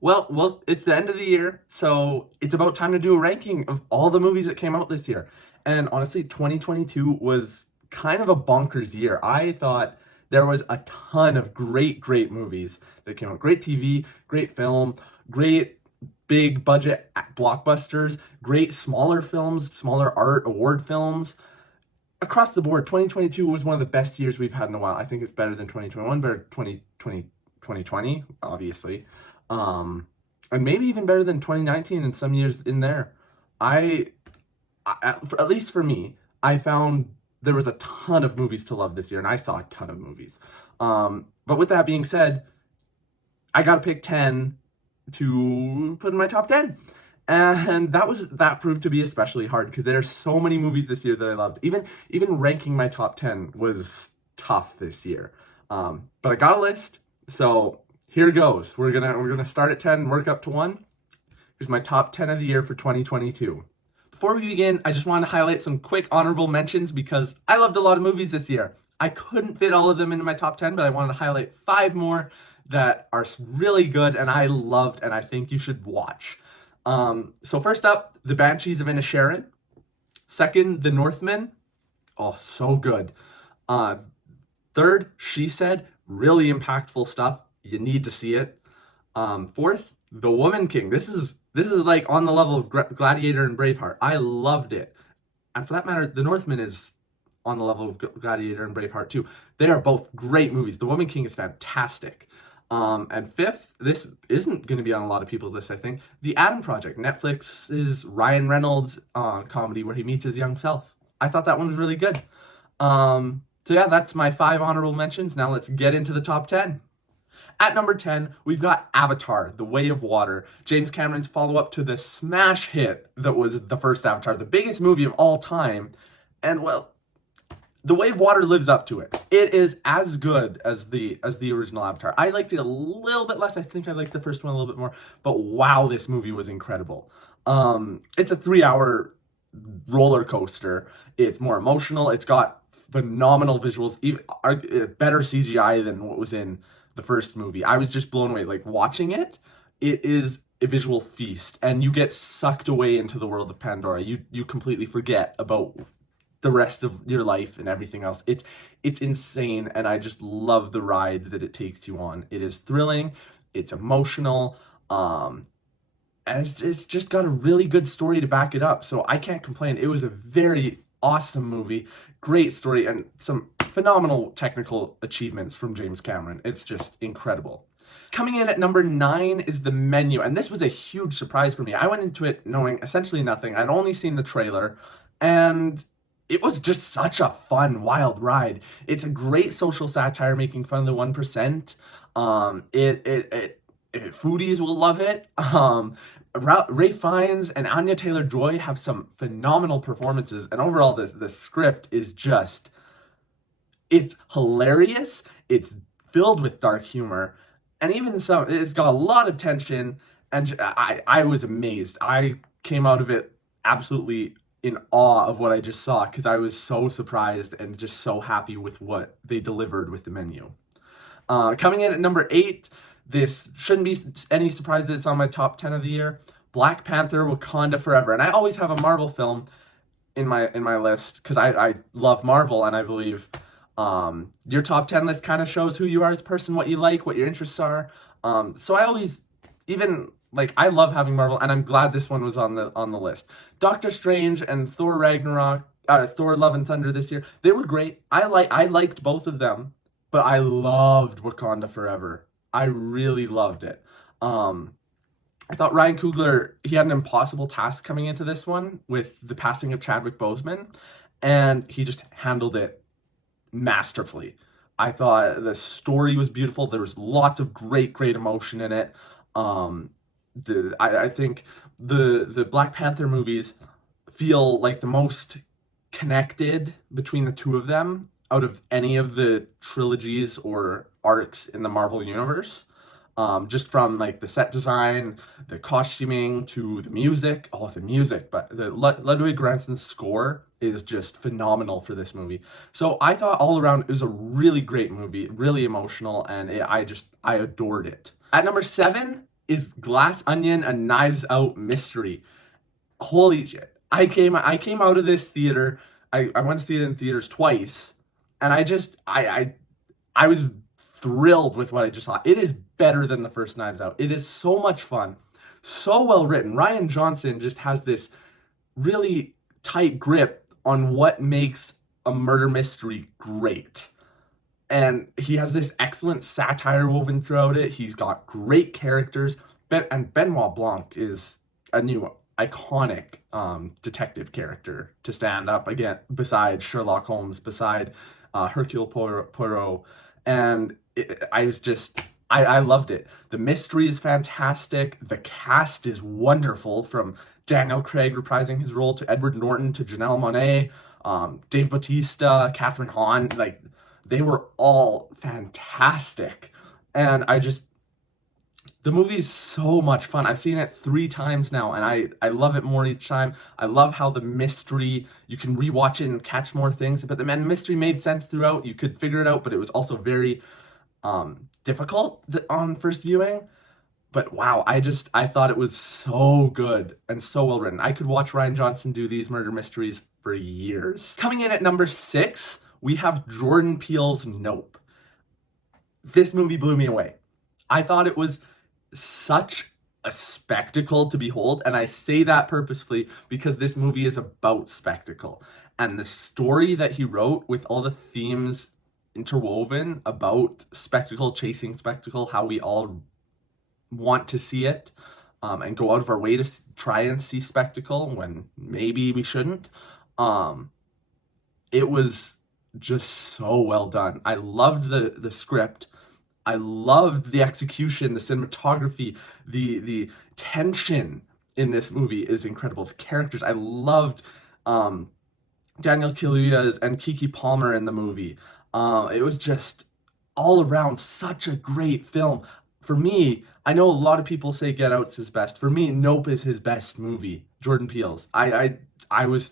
Well, it's the end of the year, so it's about time to do a ranking of all the movies that came out this year. And honestly, 2022 was kind of a bonkers year. I thought there was a ton of great movies that came out. Great TV, great film, great big budget blockbusters, great smaller films, smaller art award films. Across the board, 2022 was one of the best years we've had in a while. I think it's better than 2021, better 2020, obviously. Um, and maybe even better than 2019 and some years in there. I, at least for me, I found there was a ton of movies to love this year, and I saw a ton of movies. But with that being said, I got to pick 10 to put in my top 10. And that proved to be especially hard because there are so many movies this year that I loved. Even ranking my top 10 was tough this year. But I got a list, so here goes. We're gonna start at 10, work up to 1. Here's my top 10 of the year for 2022. Before we begin, I just want to highlight some quick honorable mentions because I loved a lot of movies this year. I couldn't fit all of them into my top 10, but I wanted to highlight 5 more that are really good and I loved and I think you should watch. So first up, The Banshees of Inisherin. Second, The Northman. Oh, so good. Third, She Said. Really impactful stuff. You need to see it. Fourth, The Woman King. This is like on the level of Gladiator and Braveheart. I loved it. And for that matter, The Northman is on the level of Gladiator and Braveheart too. They are both great movies. The Woman King is fantastic. And fifth, this isn't going to be on a lot of people's list, I think. The Adam Project, Netflix's Ryan Reynolds comedy where he meets his young self. I thought that one was really good. So yeah, that's my 5 honorable mentions. Now let's get into the top 10. At number 10, we've got Avatar, The Way of Water, James Cameron's follow-up to the smash hit that was the first Avatar, the biggest movie of all time. And well, The Way of Water lives up to it. It is as good as the original Avatar. I liked it a little bit less. I think I liked the first one a little bit more. But wow, this movie was incredible. It's a 3-hour roller coaster. It's more emotional. It's got phenomenal visuals, even better CGI than what was in the first movie. I was just blown away. Like watching it, it is a visual feast, and you get sucked away into the world of Pandora. You completely forget about the rest of your life and everything else. It's insane, and I just love the ride that it takes you on. It is thrilling, it's emotional, and it's just got a really good story to back it up. So I can't complain. It was a very awesome movie, great story, and some phenomenal technical achievements from James Cameron. It's just incredible. Coming in at number 9 is The Menu, and this was a huge surprise for me. I went into it knowing essentially nothing. I'd only seen the trailer, and it was just such a fun, wild ride. It's a great social satire making fun of the 1%. Foodies will love it. Ray Fiennes and Anya Taylor-Joy have some phenomenal performances, and overall the script is just, it's hilarious, it's filled with dark humor, and even it's got a lot of tension, and I was amazed. I came out of it absolutely in awe of what I just saw because I was so surprised and just so happy with what they delivered with The Menu. Coming in at number 8, this shouldn't be any surprise that it's on my top 10 of the year. Black Panther: Wakanda Forever. And I always have a Marvel film in my list because I love Marvel, and I believe your top 10 list kind of shows who you are as a person, what you like, what your interests are. So I always, even like, I love having Marvel, and I'm glad this one was on the list. Doctor Strange and Thor Ragnarok, Thor Love and Thunder this year, they were great. I liked both of them, but I loved Wakanda Forever. I really loved it. I thought Ryan Coogler, he had an impossible task coming into this one with the passing of Chadwick Boseman, and he just handled it masterfully. I thought the story was beautiful. There was lots of great emotion in it. I think the Black Panther movies feel like the most connected between the two of them out of any of the trilogies or arcs in the Marvel universe. Just from like the set design, the costuming, to the music. Oh, the music, but the Ludwig Göransson's score is just phenomenal for this movie. So I thought all around it was a really great movie, really emotional, and I adored it. At number 7, is Glass Onion, a Knives Out mystery. Holy shit. I came out of this theater. I went to see it in theaters twice, and I was thrilled with what I just saw. It is better than the first Knives Out. It is so much fun, so well written. Rian Johnson just has this really tight grip on what makes a murder mystery great. And he has this excellent satire woven throughout it. He's got great characters. And Benoit Blanc is a new iconic detective character to stand up again beside Sherlock Holmes, beside Hercule Poirot. And I loved it. The mystery is fantastic. The cast is wonderful, from Daniel Craig reprising his role to Edward Norton to Janelle Monáe, Dave Bautista, Catherine Hahn. Like, they were all fantastic. And the movie's so much fun. I've seen it 3 times now, and I love it more each time. I love how the mystery, you can rewatch it and catch more things, but the mystery made sense throughout. You could figure it out, but it was also very difficult on first viewing. But wow, I thought it was so good and so well written. I could watch Rian Johnson do these murder mysteries for years. Coming in at number 6, we have Jordan Peele's Nope. This movie blew me away. I thought it was such a spectacle to behold, and I say that purposefully because this movie is about spectacle. And the story that he wrote, with all the themes interwoven about spectacle, chasing spectacle, how we all want to see it, and go out of our way to try and see spectacle when maybe we shouldn't. It was just so well done. I loved the script. I loved the execution, the cinematography, the tension in this movie is incredible. The characters, I loved Daniel Kaluuya and Keke Palmer in the movie. It was just all around such a great film. For me, I know a lot of people say Get Out's his best. For me, Nope is his best movie, Jordan Peele's. I was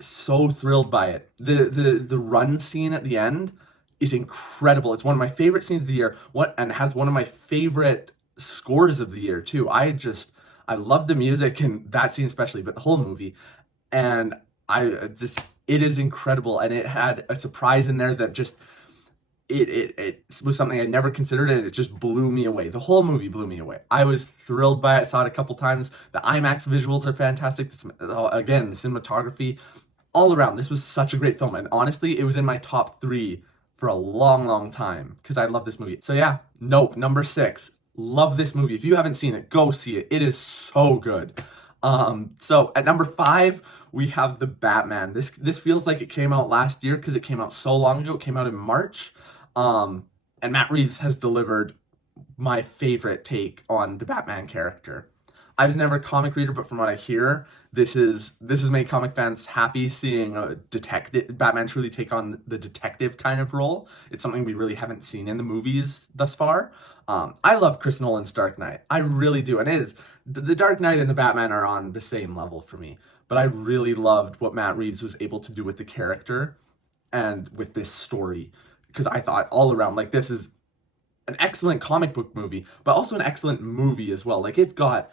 so thrilled by it. The run scene at the end is incredible. It's one of my favorite scenes of the year. And has one of my favorite scores of the year too. I love the music and that scene especially, but the whole movie. And it is incredible. And it had a surprise in there that just it was something I never considered, and it just blew me away. The whole movie blew me away. I was thrilled by it. Saw it a couple times. The IMAX visuals are fantastic. Again, the cinematography, all around. This was such a great film, and honestly, it was in my top 3 for a long, long time because I love this movie. So yeah, Nope, number 6. Love this movie. If you haven't seen it, go see it. It is so good. So at number 5, we have The Batman. This feels like it came out last year because it came out so long ago. It came out in March. And Matt Reeves has delivered my favorite take on the Batman character. I was never a comic reader, but from what I hear, this has made comic fans happy, seeing a Batman truly take on the detective kind of role. It's something we really haven't seen in the movies thus far. I love Chris Nolan's Dark Knight. I really do. And it is, the Dark Knight and the Batman are on the same level for me. But I really loved what Matt Reeves was able to do with the character and with this story. Because I thought all around, like, this is an excellent comic book movie, but also an excellent movie as well. Like, it's got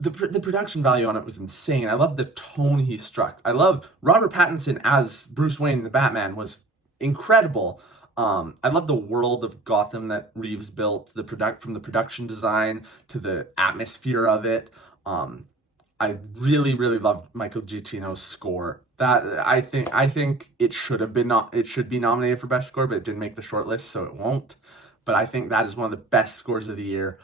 the production value on it was insane. I love the tone he struck. I love Robert Pattinson as Bruce Wayne, the Batman, was incredible. I love the world of Gotham that Reeves built, from the production design to the atmosphere of it. I really, really loved Michael Giacchino's score. That I think it should be nominated for best score, but it didn't make the short list, so it won't. But I think that is one of the best scores of the year.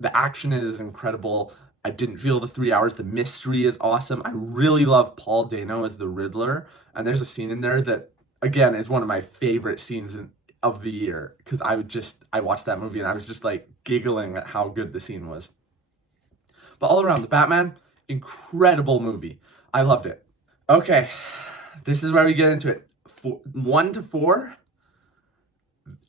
The action is incredible. I didn't feel the 3 hours. The mystery is awesome. I really love Paul Dano as the Riddler, and there's a scene in there that, again, is one of my favorite scenes of the year, because I watched that movie and I was just like giggling at how good the scene was. But all around, The Batman, incredible movie. I loved it. Okay, this is where we get into it. 1 to 4,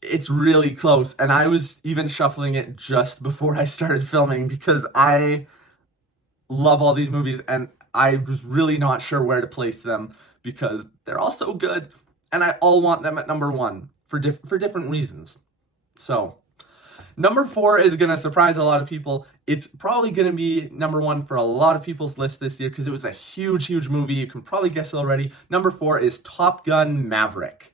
it's really close. And I was even shuffling it just before I started filming because I love all these movies and I was really not sure where to place them because they're all so good. And I all want them at number 1 for different reasons. So, Number four is going to surprise a lot of people. It's probably going to be number one for a lot of people's list this year because it was a huge, huge movie. You can probably guess it already. Number four is Top Gun Maverick.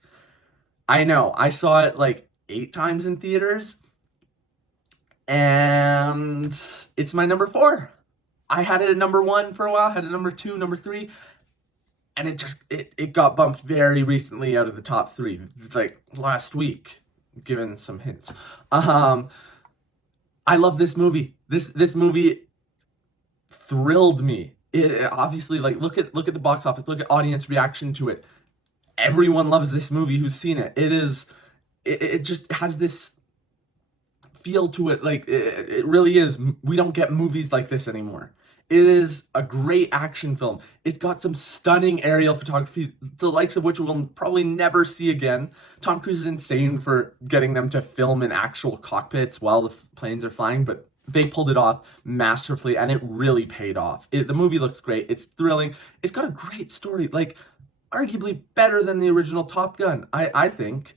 I know, I saw it like 8 times in theaters, and it's my number four. I had it at number one for a while, had it number two, number three, and it got bumped very recently out of the top three, like last week, given some hints. I love this movie. This movie thrilled me. It obviously, like, look at the box office, look at audience reaction to it. Everyone loves this movie who's seen it. It just has this feel to it, like it really is. We don't get movies like this anymore. It is a great action film. It's got some stunning aerial photography, the likes of which we'll probably never see again. Tom Cruise is insane for getting them to film in actual cockpits while the planes are flying, but they pulled it off masterfully, and it really paid off. The movie looks great. It's thrilling. It's got a great story, like arguably better than the original Top Gun, I think.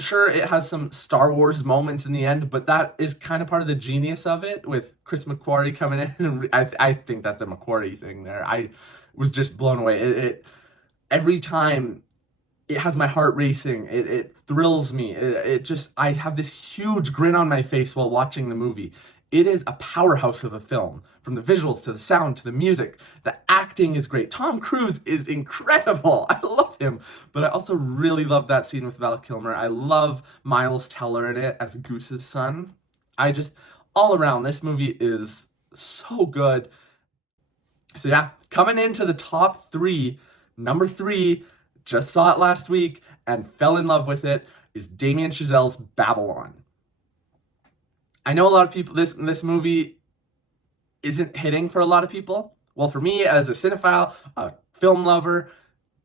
Sure, it has some Star Wars moments in the end, but that is kind of part of the genius of it, with Chris McQuarrie coming in. And I think that's a McQuarrie thing there. I was just blown away. Every time it has my heart racing. It thrills me. It just, I have this huge grin on my face while watching the movie. It is a powerhouse of a film, from the visuals to the sound to the music. The acting is great. Tom Cruise is incredible. I love him. But I also really love that scene with Val Kilmer. I love Miles Teller in it as Goose's son. All around, this movie is so good. So yeah, coming into the top three, number three, just saw it last week and fell in love with it, is Damien Chazelle's Babylon. I know a lot of people, this movie isn't hitting for a lot of people. Well, for me, as a cinephile, a film lover,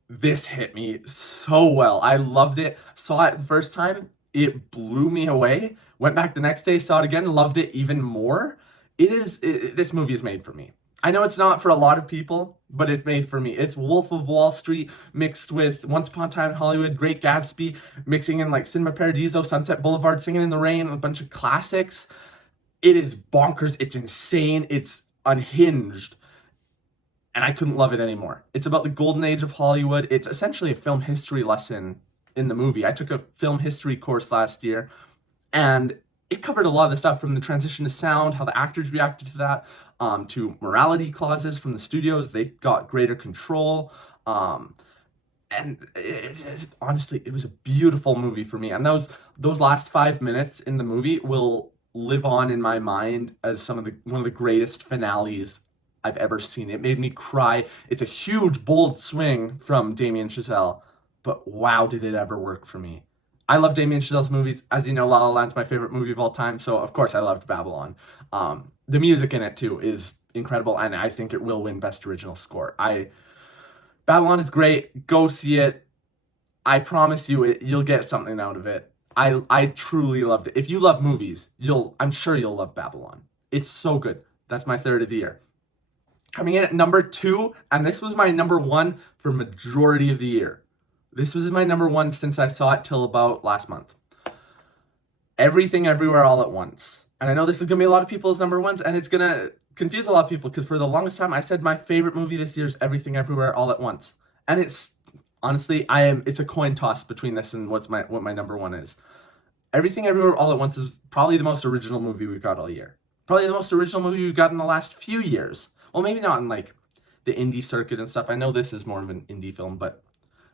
this hit me so well. I loved it. Saw it the first time. It blew me away. Went back the next day, saw it again, loved it even more. This movie is made for me. I know it's not for a lot of people, but it's made for me. It's Wolf of Wall Street mixed with Once Upon a Time in Hollywood, Great Gatsby, mixing in like Cinema Paradiso, Sunset Boulevard, Singing in the Rain, a bunch of classics. It is bonkers. It's insane. It's unhinged. And I couldn't love it anymore. It's about the golden age of Hollywood. It's essentially a film history lesson in the movie. I took a film history course last year, and it covered a lot of the stuff from the transition to sound, how the actors reacted to that, to morality clauses from the studios. They got greater control. And honestly, it was a beautiful movie for me. And those last 5 minutes in the movie will live on in my mind as one of the greatest finales I've ever seen. It made me cry. It's a huge, bold swing from Damien Chazelle, but wow, did it ever work for me. I love Damien Chazelle's movies. As you know, La La Land's my favorite movie of all time, so of course I loved Babylon. The music in it, too, is incredible, and I think it will win Best Original Score. Babylon is great. Go see it. I promise you, you'll get something out of it. I truly loved it. If you love movies, I'm sure you'll love Babylon. It's so good. That's my third of the year. Coming in at number two, and this was my number one for majority of the year. This was my number one since I saw it till about last month. Everything Everywhere All at Once. And I know this is going to be a lot of people's number ones, and it's going to confuse a lot of people, because for the longest time I said my favorite movie this year is Everything Everywhere All at Once. And it's, honestly, it's a coin toss between this and what my number one is. Everything Everywhere All at Once is probably the most original movie we've got all year. Probably the most original movie we've got in the last few years. Well, maybe not in like the indie circuit and stuff. I know this is more of an indie film, but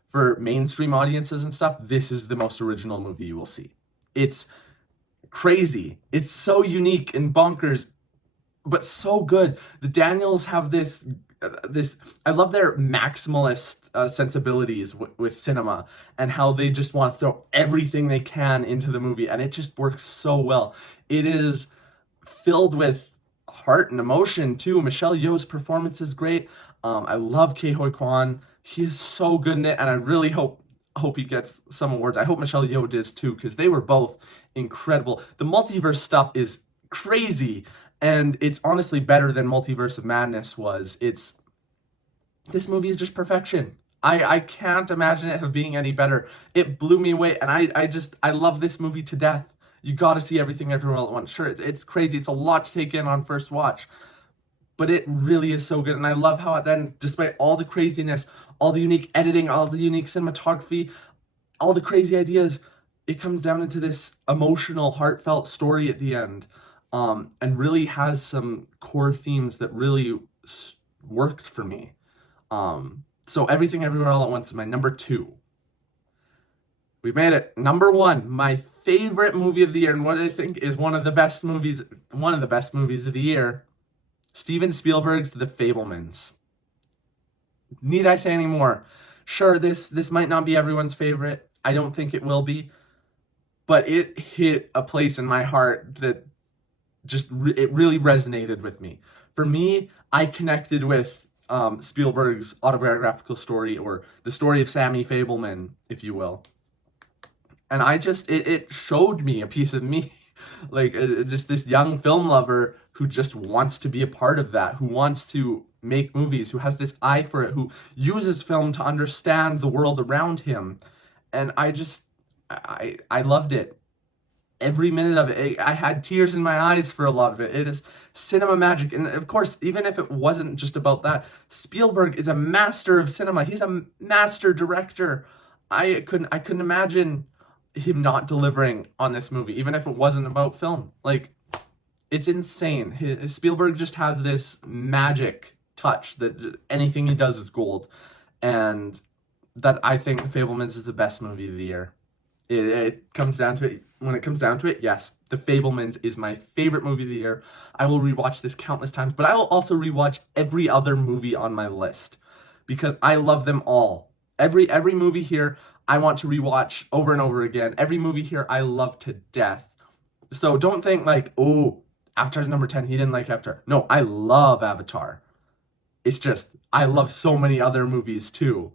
for mainstream audiences and stuff, this is the most original movie you will see. It's crazy. It's so unique and bonkers, but so good. The Daniels have this, I love their maximalist sensibilities with cinema, and how they just want to throw everything they can into the movie, and it just works so well. It is filled with heart and emotion too. Michelle Yeoh's performance is great. I love Ke Huy Quan. He is so good in it, and I really hope he gets some awards. I hope Michelle Yeoh does too, because they were both incredible. The multiverse stuff is crazy, and it's honestly better than Multiverse of Madness was. This movie is just perfection. I can't imagine it being any better. It blew me away, and I love this movie to death. You got to see Everything Everywhere All at Once. Sure, it's crazy. It's a lot to take in on first watch, but it really is so good. And I love how then, despite all the craziness, all the unique editing, all the unique cinematography, all the crazy ideas, it comes down into this emotional, heartfelt story at the end, and really has some core themes that really worked for me. So Everything Everywhere All at Once is my number 2. We've made it. Number 1, my favorite movie of the year, and what I think is one of the best movies of the year, Steven Spielberg's The Fablements. Need I say any more? Sure, this might not be everyone's favorite. I don't think it will be. But it hit a place in my heart that it really resonated with me. For me, I connected with Spielberg's autobiographical story, or the story of Sammy Fableman, if you will. And it showed me a piece of me, like just this young film lover who just wants to be a part of that, who wants to make movies, who has this eye for it, who uses film to understand the world around him. And I loved it. Every minute of it. I had tears in my eyes for a lot of it. It is cinema magic. And of course, even if it wasn't just about that, Spielberg is a master of cinema. He's a master director. I couldn't imagine him not delivering on this movie, even if it wasn't about film. Like, it's insane. Spielberg just has this magic touch that anything he does is gold. And that, I think, The Fablemans is the best movie of the year. It comes down to it. When it comes down to it, yes, The Fablemans is my favorite movie of the year. I will rewatch this countless times, but I will also rewatch every other movie on my list because I love them all. Every movie here I want to rewatch over and over again. Every movie here I love to death. So don't think like, oh, Avatar's number 10, he didn't like Avatar. No, I love Avatar. It's just, I love so many other movies too.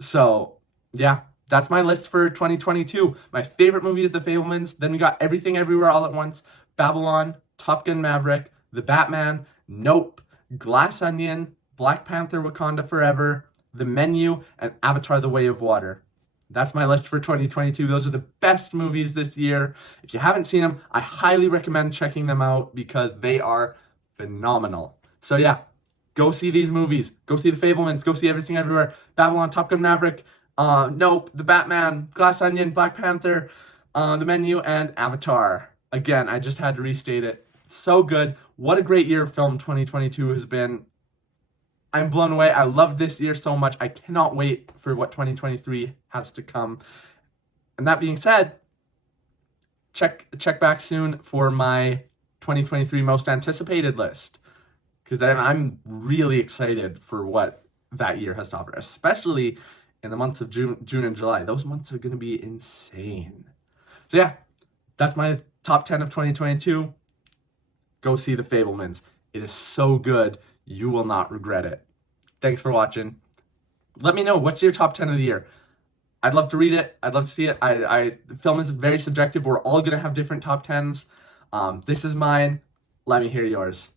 So, yeah, that's my list for 2022. My favorite movie is The Fablemans. Then we got Everything Everywhere All at Once, Babylon, Top Gun Maverick, The Batman, Nope, Glass Onion, Black Panther Wakanda Forever, The Menu, and Avatar The Way of Water. That's my list for 2022. Those are the best movies this year. If you haven't seen them, I highly recommend checking them out because they are phenomenal. So yeah, go see these movies. Go see The Fablemans. Go see Everything Everywhere, Babylon, Top Gun Maverick, Nope, The Batman, Glass Onion, Black Panther, The Menu, and Avatar. Again, I just had to restate it. So good. What a great year film 2022 has been. I'm blown away. I love this year so much. I cannot wait for what 2023 has to come. And that being said, check back soon for my 2023 most anticipated list, because I'm really excited for what that year has to offer, especially in the months of June and July. Those months are going to be insane. So yeah, that's my top 10 of 2022. Go see The Fablemans. It is so good. You will not regret it. Thanks for watching. Let me know, what's your top 10 of the year? I'd love to read it. I'd love to see it. The film is very subjective. We're all going to have different top 10s. This is mine. Let me hear yours.